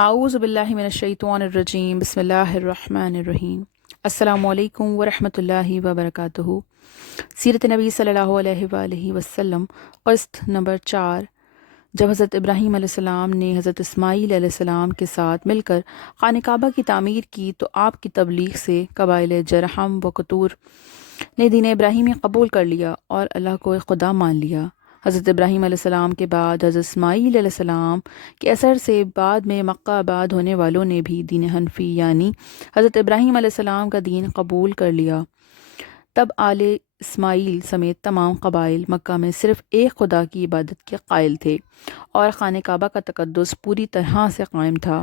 اعوذ باللہ من الشیطان الرجیم بسم اللہ الرحمن الرحیم السلام علیکم ورحمۃ اللہ وبرکاتہ۔ سیرت نبی صلی اللہ علیہ وآلہ وسلم، قسط نمبر 4۔ جب حضرت ابراہیم علیہ السلام نے حضرت اسماعیل علیہ السلام کے ساتھ مل کر خانہ کعبہ کی تعمیر کی تو آپ کی تبلیغ سے قبائل جرحم و قطور نے دین ابراہیمی قبول کر لیا اور اللہ کو ایک خدا مان لیا۔ حضرت ابراہیم علیہ السلام کے بعد حضرت اسماعیل علیہ السلام کے اثر سے بعد میں مکہ آباد ہونے والوں نے بھی دین حنفی یعنی حضرت ابراہیم علیہ السلام کا دین قبول کر لیا۔ تب آل اسماعیل سمیت تمام قبائل مکہ میں صرف ایک خدا کی عبادت کے قائل تھے اور خانہ کعبہ کا تقدس پوری طرح سے قائم تھا۔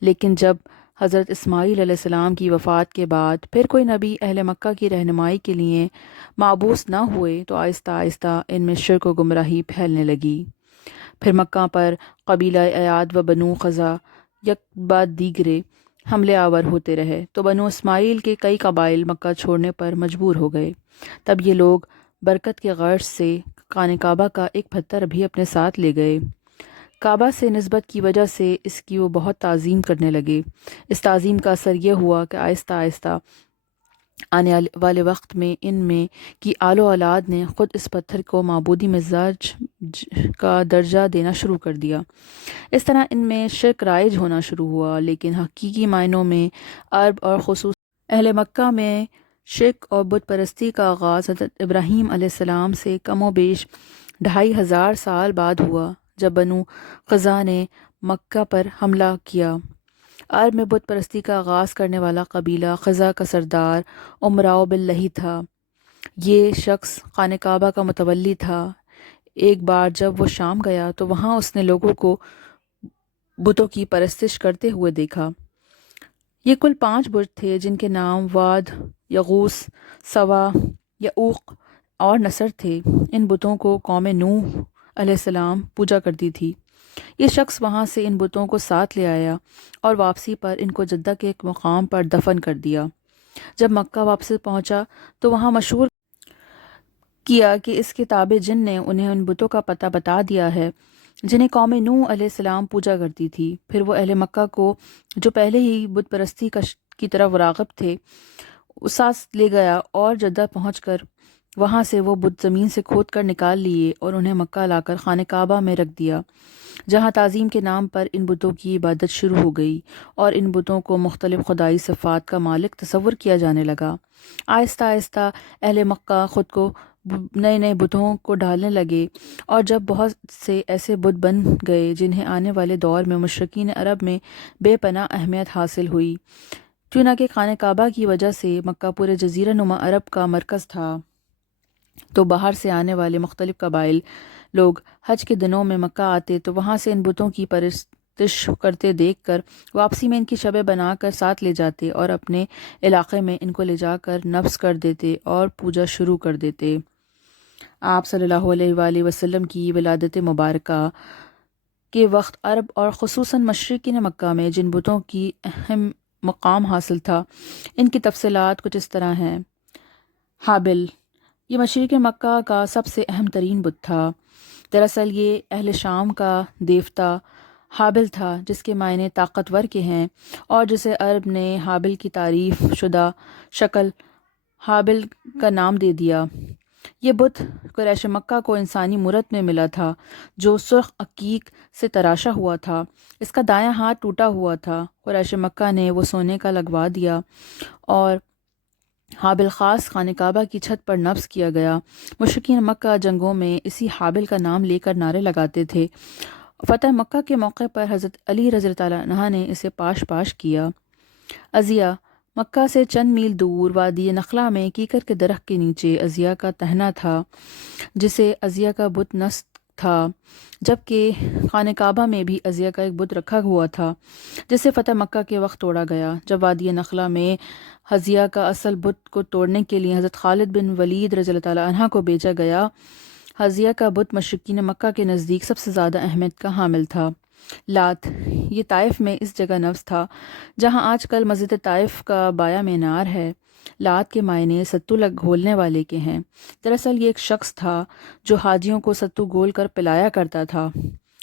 لیکن جب حضرت اسماعیل علیہ السلام کی وفات کے بعد پھر کوئی نبی اہل مکہ کی رہنمائی کے لیے مابعوث نہ ہوئے تو آہستہ آہستہ ان میں شرک و گمراہی پھیلنے لگی۔ پھر مکہ پر قبیلہ ایاد و بنو خزا یک بعد دیگرے حملے آور ہوتے رہے تو بنو اسماعیل کے کئی قبائل مکہ چھوڑنے پر مجبور ہو گئے۔ تب یہ لوگ برکت کے غرض سے خانہ کعبہ کا ایک پتھر بھی اپنے ساتھ لے گئے۔ کعبہ سے نسبت کی وجہ سے اس کی وہ بہت تعظیم کرنے لگے۔ اس تعظیم کا اثر یہ ہوا کہ آہستہ آہستہ آنے والے وقت میں ان میں کی آل و اولاد نے خود اس پتھر کو معبودی مزاج کا درجہ دینا شروع کر دیا۔ اس طرح ان میں شرک رائج ہونا شروع ہوا، لیکن حقیقی معنوں میں عرب اور خصوص اہل مکہ میں شرک اور بت پرستی کا آغاز حضرت ابراہیم علیہ السلام سے کم و بیش 2500 سال بعد ہوا، جب بنو خزا نے مکہ پر حملہ کیا۔ عرب میں بت پرستی کا آغاز کرنے والا قبیلہ خزا کا سردار امراؤ باللہ تھا۔ یہ شخص خانہ کعبہ کا متولی تھا۔ ایک بار جب وہ شام گیا تو وہاں اس نے لوگوں کو بتوں کی پرستش کرتے ہوئے دیکھا۔ یہ کل 5 بت تھے جن کے نام واد، یغوث، سوا، یعوق اور نصر تھے۔ ان بتوں کو قوم نوح علیہ السلام پوجا کرتی تھی۔ یہ شخص وہاں سے ان بتوں کو ساتھ لے آیا اور واپسی پر ان کو جدہ کے ایک مقام پر دفن کر دیا۔ جب مکہ واپس پہنچا تو وہاں مشہور کیا کہ اس کتاب جن نے انہیں ان بتوں کا پتہ بتا دیا ہے جنہیں قوم نوح علیہ السلام پوجا کرتی تھی۔ پھر وہ اہل مکہ کو جو پہلے ہی بت پرستی کی طرف راغب تھے ساتھ لے گیا اور جدہ پہنچ کر وہاں سے وہ بت زمین سے کھود کر نکال لیے اور انہیں مکہ لا کر خانہ کعبہ میں رکھ دیا، جہاں تعظیم کے نام پر ان بتوں کی عبادت شروع ہو گئی اور ان بتوں کو مختلف خدائی صفات کا مالک تصور کیا جانے لگا۔ آہستہ آہستہ اہل مکہ خود کو نئے نئے بتوں کو ڈھالنے لگے اور جب بہت سے ایسے بت بن گئے جنہیں آنے والے دور میں مشرکین عرب میں بے پناہ اہمیت حاصل ہوئی، چنانکہ خانہ کعبہ کی وجہ سے مکہ پورے جزیرہ نما عرب کا مرکز تھا، تو باہر سے آنے والے مختلف قبائل لوگ حج کے دنوں میں مکہ آتے تو وہاں سے ان بتوں کی پرستش کرتے دیکھ کر واپسی میں ان کی شبیں بنا کر ساتھ لے جاتے اور اپنے علاقے میں ان کو لے جا کر نفس کر دیتے اور پوجا شروع کر دیتے۔ آپ صلی اللہ علیہ وآلہ وسلم کی ولادت مبارکہ کے وقت عرب اور خصوصاً مشرقین مکہ میں جن بتوں کی اہم مقام حاصل تھا، ان کی تفصیلات کچھ اس طرح ہیں۔ حابل، یہ مشرق مکہ کا سب سے اہم ترین بت تھا۔ دراصل یہ اہل شام کا دیوتا حابل تھا، جس کے معنی طاقتور کے ہیں اور جسے عرب نے حابل کی تعریف شدہ شکل حابل کا نام دے دیا۔ یہ بت قریش مکہ کو انسانی مورت میں ملا تھا جو سرخ عقیق سے تراشا ہوا تھا۔ اس کا دایاں ہاتھ ٹوٹا ہوا تھا۔ قریش مکہ نے وہ سونے کا لگوا دیا اور حابل خاص خانہ کعبہ کی چھت پر نصب کیا گیا۔ مشرکین مکہ جنگوں میں اسی حابل کا نام لے کر نعرے لگاتے تھے۔ فتح مکہ کے موقع پر حضرت علی رضی اللہ عنہ نے اسے پاش کیا۔ عزیہ، مکہ سے چند میل دور وادی نخلا میں کیکر کے درخت کے نیچے عزیہ کا تہنا تھا، جسے عزیہ کا بت نصب تھا، جبکہ خانہ کعبہ میں بھی عزیہ کا ایک بت رکھا ہوا تھا جسے فتح مکہ کے وقت توڑا گیا۔ جب وادی نخلا میں عزیہ کا اصل بت کو توڑنے کے لیے حضرت خالد بن ولید رضی اللہ عنہ کو بھیجا گیا، عزیہ کا بت مشرکین مکہ کے نزدیک سب سے زیادہ اہمیت کا حامل تھا۔ لات، یہ طائف میں اس جگہ نفس تھا جہاں آج کل مسجد طائف کا بایا مینار ہے۔ لات کے معنی ستو گھولنے والے کے ہیں۔ دراصل یہ ایک شخص تھا جو حاجیوں کو ستو گھول کر پلایا کرتا تھا۔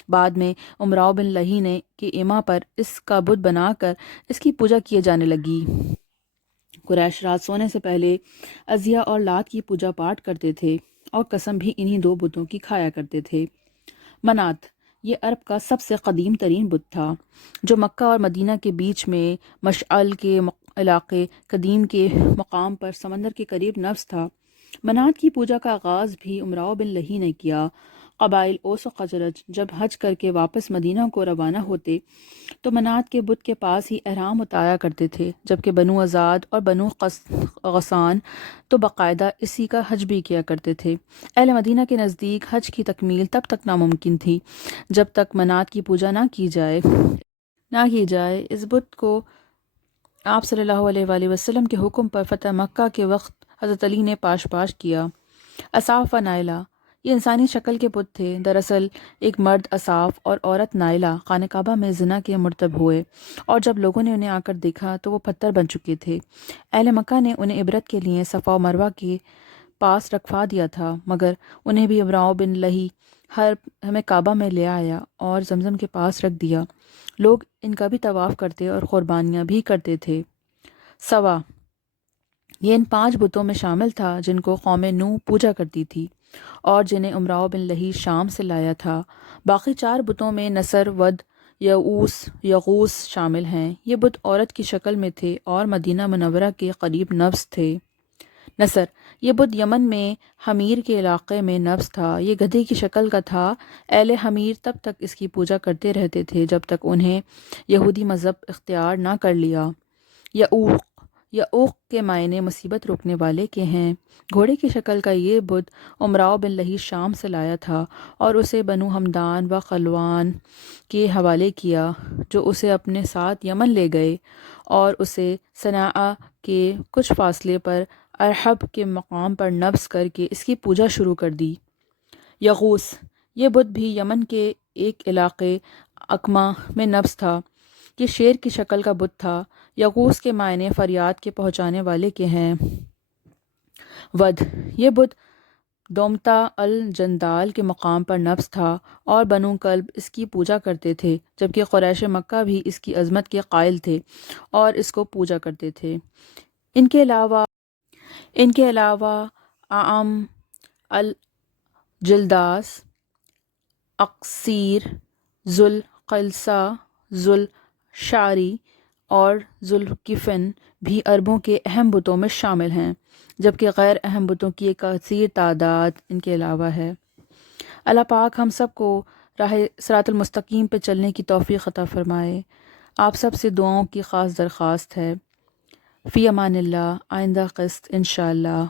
بعد میں امراؤ بن لہی نے کی ایما پر اس کا بت بنا کر اس کی پوجا کیے جانے لگی۔ قریش رات سونے سے پہلے عزیہ اور لات کی پوجا پاٹ کرتے تھے اور قسم بھی انہی دو بتوں کی کھایا کرتے تھے۔ منات، یہ عرب کا سب سے قدیم ترین بت تھا جو مکہ اور مدینہ کے بیچ میں مشعل کے علاقے قدیم کے مقام پر سمندر کے قریب نفس تھا۔ منات کی پوجا کا آغاز بھی امراؤ بن لہی نے کیا۔ قبائل اوس و خزرج جب حج کر کے واپس مدینہ کو روانہ ہوتے تو منات کے بت کے پاس ہی احرام اتارا کرتے تھے، جبکہ بنو ازاد اور بنو غسان تو باقاعدہ اسی کا حج بھی کیا کرتے تھے۔ اہل مدینہ کے نزدیک حج کی تکمیل تب تک ناممکن تھی جب تک منات کی پوجا نہ کی جائے۔ اس بت کو آپ صلی اللہ علیہ وآلہ وسلم کے حکم پر فتح مکہ کے وقت حضرت علی نے پاش کیا۔ اصاف و نائلہ، یہ انسانی شکل کے بت تھے۔ دراصل ایک مرد اصاف اور عورت نائلہ خانہ کعبہ میں زنا کے مرتب ہوئے، اور جب لوگوں نے انہیں آ کر دیکھا تو وہ پتھر بن چکے تھے۔ اہل مکہ نے انہیں عبرت کے لیے صفا و مروہ کے پاس رکھوا دیا تھا، مگر انہیں بھی امراؤ بن لہی ہمیں کعبہ میں لے آیا اور زمزم کے پاس رکھ دیا۔ لوگ ان کا بھی طواف کرتے اور قربانیاں بھی کرتے تھے۔ سوا، یہ ان 5 بتوں میں شامل تھا جن کو قوم نوح پوجا کرتی تھی اور جنہیں امراؤ بن لہی شام سے لایا تھا۔ باقی 4 بتوں میں نصر، ود، یغوث شامل ہیں۔ یہ بت عورت کی شکل میں تھے اور مدینہ منورہ کے قریب نفس تھے۔ نصر، یہ بت یمن میں حمیر کے علاقے میں نفس تھا۔ یہ گدھے کی شکل کا تھا۔ اہل حمیر تب تک اس کی پوجا کرتے رہتے تھے جب تک انہیں یہودی مذہب اختیار نہ کر لیا۔ یعوق کے معنی مصیبت روکنے والے کے ہیں۔ گھوڑے کی شکل کا یہ بت امراؤ بن لہی شام سے لایا تھا اور اسے بنو ہمدان و خلوان کے حوالے کیا، جو اسے اپنے ساتھ یمن لے گئے اور اسے صنعاء کے کچھ فاصلے پر ارحب کے مقام پر نصب کر کے اس کی پوجا شروع کر دی۔ یغوث، یہ بت بھی یمن کے ایک علاقے اکما میں نصب تھا۔ یہ شیر کی شکل کا بت تھا۔ یغوث کے معنی فریاد کے پہنچانے والے کے ہیں۔ ود، یہ بت دومتا الجندال کے مقام پر نصب تھا اور بنو کلب اس کی پوجا کرتے تھے، جبکہ قریش مکہ بھی اس کی عظمت کے قائل تھے اور اس کو پوجا کرتے تھے۔ ان کے علاوہ اعم، الجلداس، اقصیر، ذوالقلصہ، ذوالشعری اور ذوالکفن بھی عربوں کے اہم بتوں میں شامل ہیں، جبکہ غیر اہم بتوں کی ایک کثیر تعداد ان کے علاوہ ہے۔ اللہ پاک ہم سب کو راہ صراط المستقیم پہ چلنے کی توفیق عطا فرمائے۔ آپ سب سے دعاؤں کی خاص درخواست ہے۔ فی امان اللہ، آئندہ قسط انشاءاللہ۔